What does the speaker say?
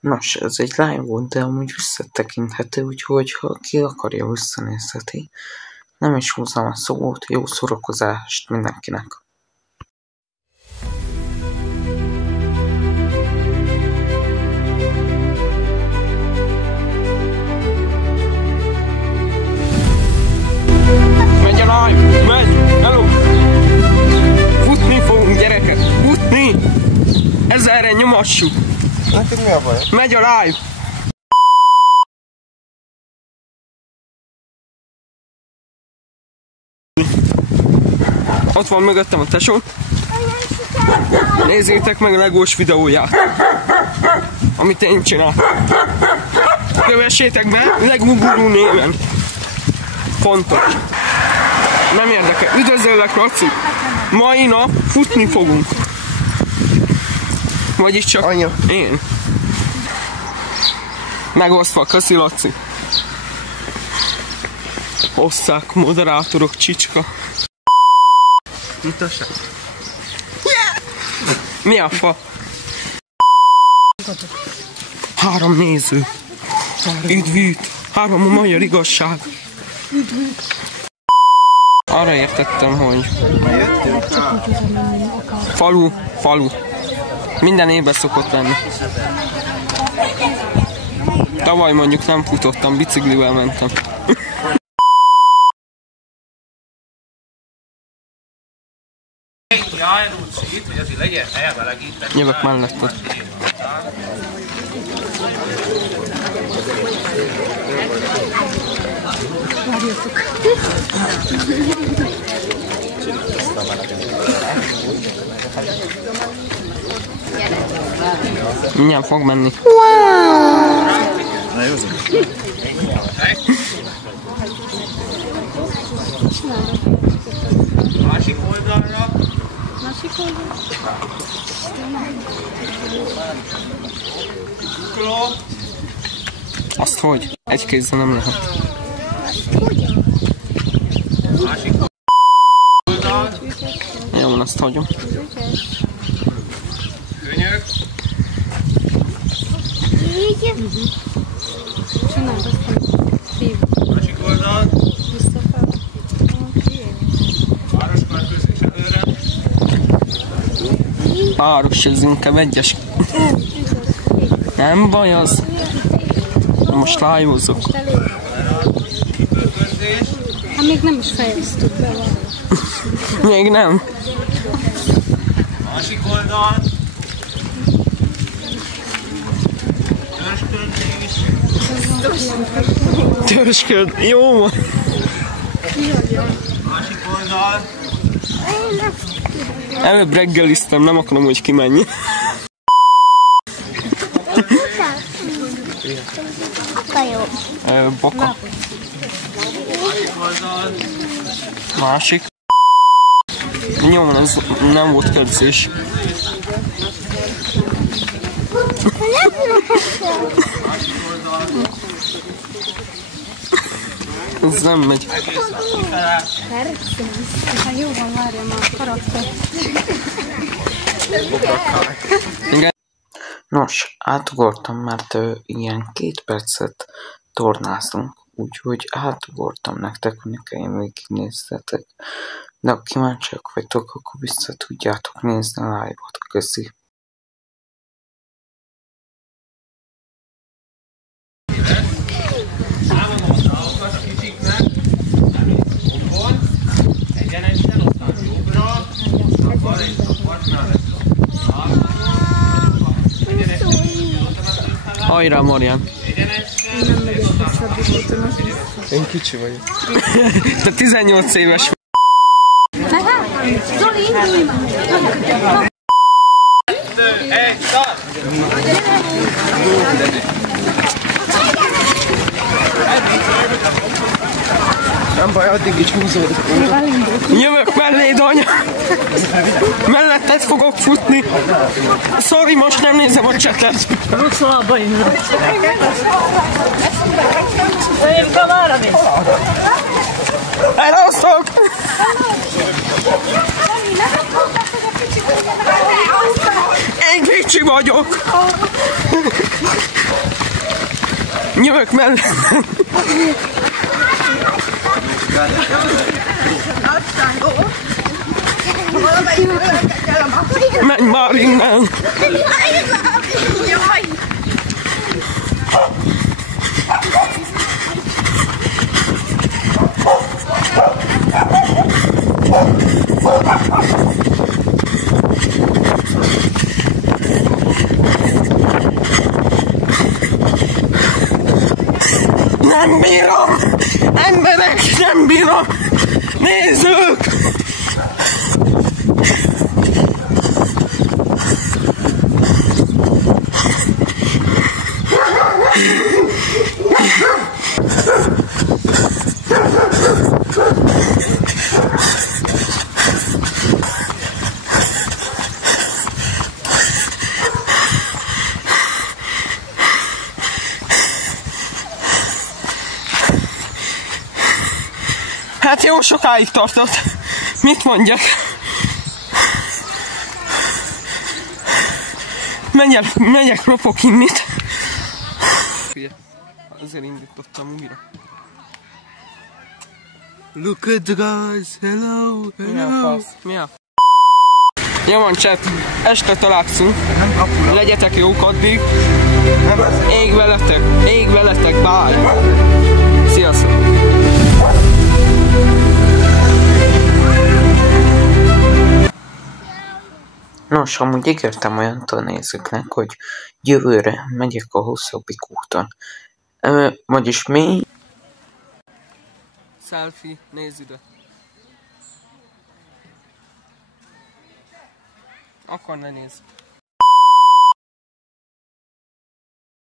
Nos, ez egy live volt, de amúgy visszatekinthető, úgyhogy ha ki akarja, visszanézheti. Nem is húzom a szót, jó szórakozást mindenkinek! Megy a live! Megy! Hello! Futni fogunk, gyerekek! Futni! 1000-re nyomassuk! Neked mi a baj? Megy a live! Ott van mögöttem a tesó. Nézzétek meg a legós videóját, amit én csináltam. Kövessétek be Leguguru néven. Fontos. Nem érdekel. Üdvözöllek, Laci! Mai nap futni fogunk. Vagyis csak anya. Én. Megosztva, köszi, Laci. Osszák, moderátorok, csicska. Mutassák. Mi a fa? 3 néző. Üdvít. 3 a magyar igazság. Arra értettem, hogy falu. Minden évben szokott lenni. Tavaly mondjuk nem futottam, biciklivel mentem. Jövök melletted. Mindjárt fog menni. Másik oldalra. Azt hogy? Egy kézzel nem lehet. Másik oldal. Jó, van, azt hagyom. Könyök. Másik oldal. Pároskörközés előre. Páros, ez inkább egyes. Nem baj az. Most live-ozok. Hát még nem is fejeztük be. Még nem. Másik oldal. Törzskörözés. Törzsköd. Jó van. Másik oldal. Előbb reggeliztem, nem akarom, hogy kimenj. Boka. Másik oldal. Másik. Jó van, ez nem volt kérdés. Ez nem megy. Ha jó van, várjam a karakter. Nos, átugortam, mert ilyen 2 percet tornáztunk, úgyhogy átugortam nektek, hogy ne kelljen végignézzetek. De ha kíváncsiak vagytok, akkor vissza tudjátok nézni a live-ot. Köszi! Számolom a szalakas kicsiknek. Jobbon. Egyenesen, aztán jobbra. Aztán bal és a partnál lesz a Hajrá, Marián! Én kicsi vagyok. Te 18 éves vagy. Zoli, indulj már! 2, 1, start! Nem baj, addig is húzódik. Jövök melléd, anya! Melletted fogok futni. Sorry, most nem nézem a csetet. Elosztok! Én kicsi vagyok! Nyövök mellett. Menj már innen! Nem bírom! Emberek, nem bírom! Nézzük! Hát jó sokáig tartott. Mit mondjak? Megyek ropok innit. Azért indítottam újra. Look at the guys, hello, hello. Mi a Jó van, chat. Este találkozunk. Legyetek jók addig. Ég veletek, bye. Sziasztok. Nos, amúgy ígértem olyantól nézőknek, hogy jövőre megyek a hosszabbik úton. Vagyis mi? Selfie, nézz ide. Akkor ne nézz.